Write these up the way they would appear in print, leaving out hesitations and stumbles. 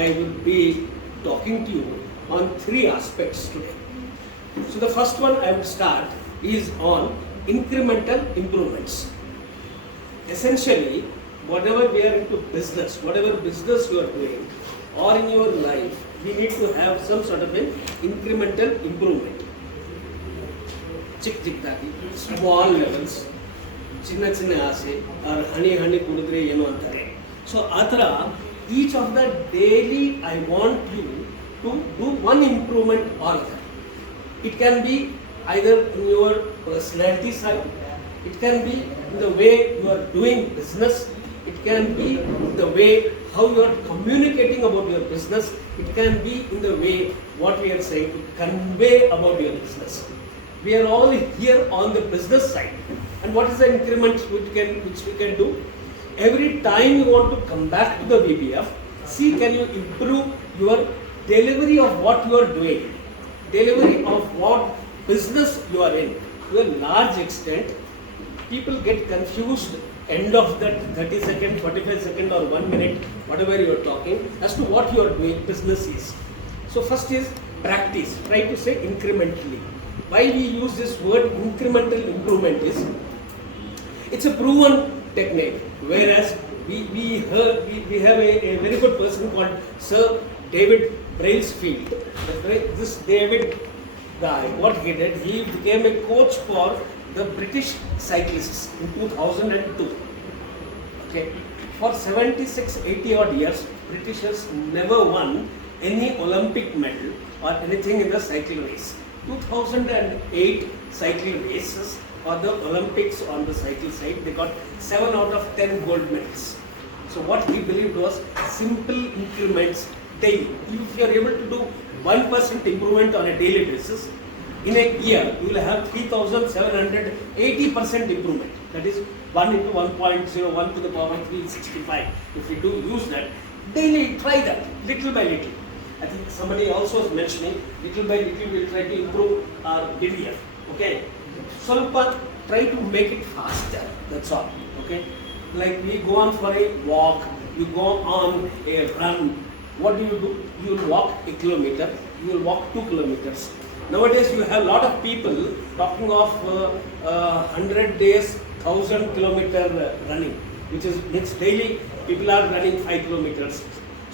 I will be talking to you on three aspects today. So the first one I will start is on incremental improvements. Essentially, whatever we are into business, whatever business you are doing or in your life, we need to have some sort of an incremental improvement. Small levels, ಚಿನ್ನ ಆಸೆ or ಹನಿ ಕುಡಿದ್ರೆ ಏನು ಅಂತಾರೆ. So ಆತರ each of the daily I want you to do one improvement on that. It can be either in your personality side, it can be in the way you are doing business, it can be in the way how you are communicating about your business, it can be in the way what we are saying to convey about your business. We are all here on the business side, and what is the increment which we can do? Every time you want to come back to the VBF, see can you improve your delivery of what you are doing, delivery of what business you are in. To a large extent, people get confused end of that 30 second, 45 second or 1 minute, whatever you are talking, as to what you are doing business is. So first is practice, try to say incrementally. Why we use this word incremental improvement is, it's a proven technique, whereas we have a very good person called Sir David Brailsford. This David guy, what he did, he became a coach for the British cyclists in 2002. Okay, for 76-80 odd years, Britishers never won any Olympic medal or anything in the cycle race. 2008 cycle races or the Olympics on the cycle side, they got 7 out of 10 gold medals. So what he believed was simple increments daily. If you are able to do 1% improvement on a daily basis, in a year you will have 3,780% improvement. That is 1 into 1.01 to the power of 365. If we do use that daily, try that little by little. I think somebody also was mentioning, little by little we will try to improve our BVF. Okay, Solpa, try to make it faster. That's all. Okay, like we go on for a walk, you go on a run. What do? You will walk a kilometer, you will walk 2 kilometers. Nowadays you have a lot of people talking of 100 days, 1,000 kilometer running, which daily people are running 5 kilometers.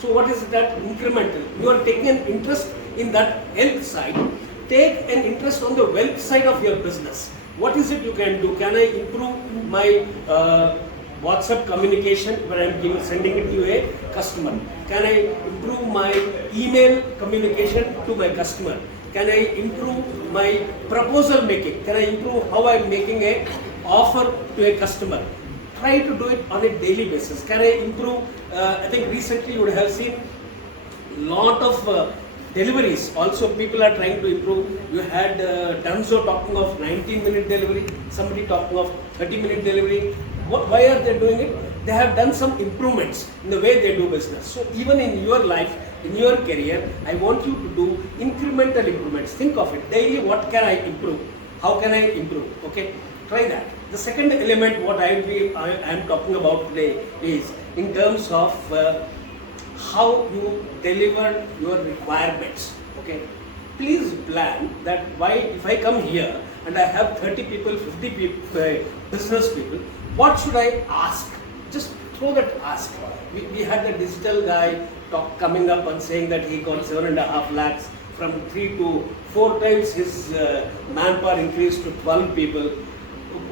So what is that incremental? You are taking an interest in that health side. Take an interest on the wealth side of your business. What is it you can do? Can I improve my WhatsApp communication when I am sending it to a customer? Can I improve my email communication to my customer? Can I improve my proposal making? Can I improve how I am making a offer to a customer? Try to do it on a daily basis. Can I improve? I think recently you would have seen lot of deliveries. Also people are trying to improve. You had Dunzo talking of 19-minute delivery, somebody talking of 30-minute delivery. Why are they doing it? They have done some improvements in the way they do business. So even in your life, in your career, I want you to do incremental improvements. Think of it daily. What can I improve? How can I improve? Okay, try that. The second element what I am talking about today is in terms of how you deliver your requirements. Okay, please plan that why if I come here and I have 30 people, 50 people, business people, what should I ask? Just throw that ask. We had the digital guy coming up and saying that he got 7.5 lakhs from 3 to 4 times his manpower increased to 12 people.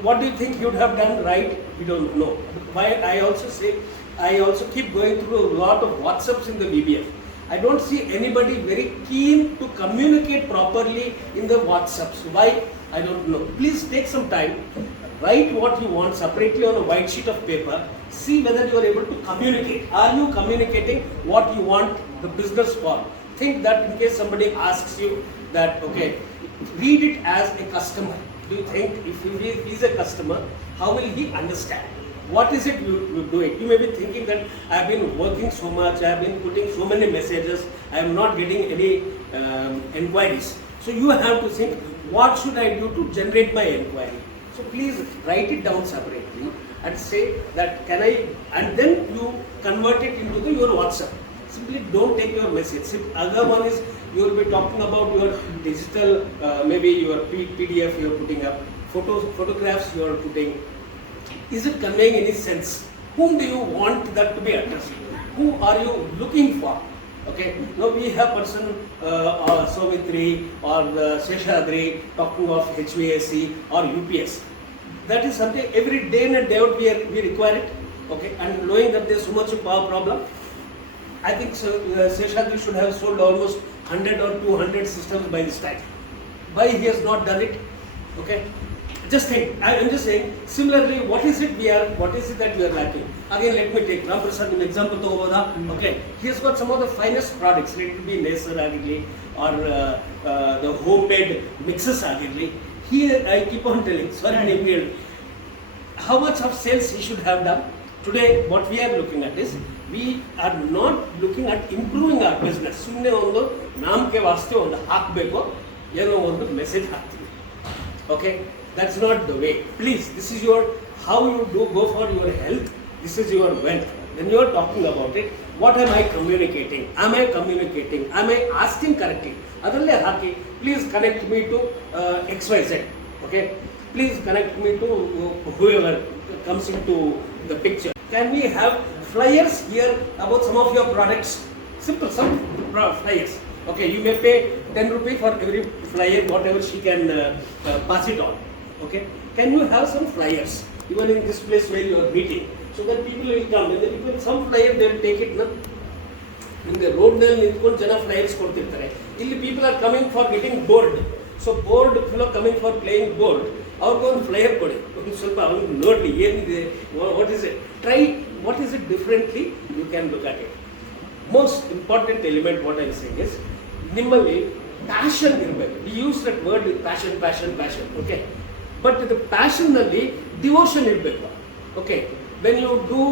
What do you think you would have done right? We don't know. Why I also keep going through a lot of WhatsApps in the VBF. I don't see anybody very keen to communicate properly in the WhatsApps. Why? I don't know. Please take some time, write what you want separately on a white sheet of paper, see whether you are able to communicate. Are you communicating what you want the business for? Think that in case somebody asks you that, okay, read it as a customer. Do you think if he is a customer, how will he understand? What is it you do it? You may be thinking that I have been working so much, I have been putting so many messages, I am not getting any enquiries. So you have to think, what should I do to generate my enquiry? So please write it down separately and say that can I, and then you convert it into your WhatsApp. Simply don't take your message. Other one is you will be talking about your digital, maybe your PDF you are putting up, photographs you are putting. Is it conveying any sense? Whom do you want that to be addressed? Who are you looking for? Okay, now we have person Somitri or Seshadri talking of HVAC or UPS. That is something every day and day out we require it. Okay, and knowing that there is so much of power problem, I think so, Seshadri should have sold almost 100 or 200 systems by this time. Why he has not done it? Okay, just think. I am just saying. Similarly, what is it that we are lacking? Again, let me take Ram Prasad an example. Okay, he has got some of the finest products. Let it be Nesar agirli or the homemade mixes agirli. Here I keep on telling. Sorry, how much of sales he should have done? Today, what we are looking at is we are not looking at improving our business. ಸುಮ್ಮನೆ ಒಂದು ನಾಮಕ್ಕೆ ವಾಸ್ತೆ ಒಂದು ಹಾಕಬೇಕು, ಏನೋ ಒಂದು message ಹಾಕ್ತೀವಿ. Okay, that's not the way. Please, this is your how you do go for your health. This is your wealth. When you are talking about it, what am I communicating? Am I communicating? Am I asking correctly? ಅದರಲ್ಲೇ ಹಾಕಿ. Please connect me to XYZ. Okay, please connect me to whoever comes into the picture. Can we have flyers here about some of your products? Simple, some flyers. Okay, you may pay 10 rupees for every flyer, whatever she can pass it on. Okay, can you have some flyers even in this place where you are meeting, so that people will come. When they people some flyer, they will take it. Na? In the road ನಲ್ಲಿ ನಿಂತ್ಕೊಂಡು ಜನ flyers ಕೊಡ್ತಿರ್ತಾರೆ. ಇಲ್ಲಿ people are coming for getting bored. So bored fellow coming for playing bored. ಅವ್ರಿಗೊಂದು flyer ಕೊಡಿ, ಒಂದು ಸ್ವಲ್ಪ ಅವ್ರಿಗೆ ನೋಡಲಿ ಏನಿದೆ, what is it, try what is it differently, you can look at it. Most important element what I saying is ನಿಮ್ಮಲ್ಲಿ passion ಇರಬೇಕು. We use that word passion passion passion. Okay, but ಇದು ಪ್ಯಾಷನ್ನಲ್ಲಿ ಡಿವೋಷನ್ ಇರಬೇಕು. Okay, when you do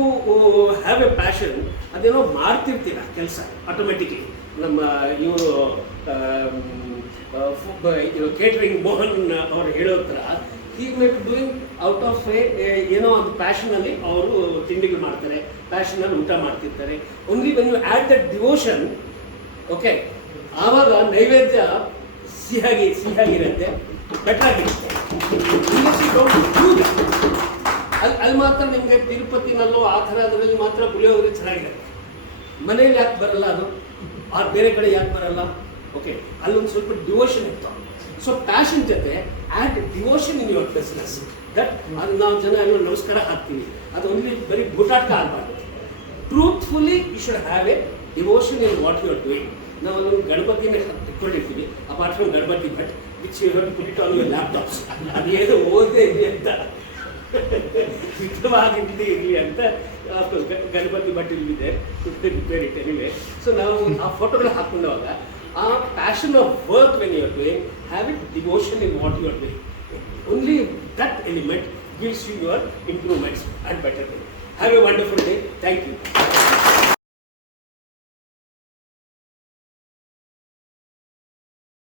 have a passion, ಅದೇನೋ ಮಾಡ್ತಿರ್ತೀರ ಕೆಲಸ automatically. ನಮ್ಮ ಇವರು ಕೇಟ್ರಿಂಗ್ ಮೋಹನ್ ಅವರು ಹೇಳೋ ಥರ he may be doing out of ಏನೋ ಒಂದು ಪ್ಯಾಷನಲ್ಲಿ ಅವರು ತಿಂಡಿಗಳು ಮಾಡ್ತಾರೆ, ಪ್ಯಾಷನಲ್ಲಿ ಊಟ ಮಾಡ್ತಿರ್ತಾರೆ. Only when you add that devotion, okay, ಆವಾಗ ನೈವೇದ್ಯ ಸಿಹಿಯಾಗಿರುತ್ತೆ, ಬೆಟರ್ ಆಗಿರುತ್ತೆ. ಅಲ್ಲಿ ಮಾತ್ರ ನಿಮಗೆ ತಿರುಪತಿನಲ್ಲೋ ಆ ಥರ ಅದರಲ್ಲಿ ಮಾತ್ರ ಪುಳಿಯೋಗರೆ ಚೆನ್ನಾಗಿರುತ್ತೆ. ಮನೇಲಿ ಯಾಕೆ ಬರಲ್ಲ ಅದು, ಆ ಬೇರೆ ಕಡೆ ಯಾಕೆ ಬರಲ್ಲ? ಓಕೆ, ಅಲ್ಲೊಂದು ಸ್ವಲ್ಪ ಡಿವೋಷನ್ ಇತ್ತು. ಸೊ ಪ್ಯಾಷನ್ ಜೊತೆ add devotion in your business. That ಅದು ನಾವು ಜನ ಎಲ್ಲ ನಮಸ್ಕಾರ ಹಾಕ್ತೀವಿ, ಅದು ಓನ್ಲಿ ಬರೀ ಬೂಟಾಟ ಆಗಬಾರ್ದು. Truthfully you should have a devotion in what you are doing. ನಾವು ಒಂದು ಗಣಪತಿನೇ ಇಟ್ಕೊಂಡಿರ್ತೀವಿ, apart from Ganapati Bhat which you have to put it on your laptops. ಅದೇನು ಓದದೇ ಇರಲಿ ಅಂತ, ವಿಧವಾಗಿದ್ದೇ ಇರಲಿ ಅಂತ ಗಣಪತಿ ಭಟ್ ಇಲ್ಲಿದೆ, ರಿಪೇರ್ ಇಟ್ ಎನಿವೆ. ಸೊ ನಾವು ಆ ಫೋಟೋಗಳು ಹಾಕೊಂಡಾಗ ಆ passion of work when you are doing, have it devotion in what you are doing. Only that element gives you your improvements and better day. Have a wonderful day. Thank you.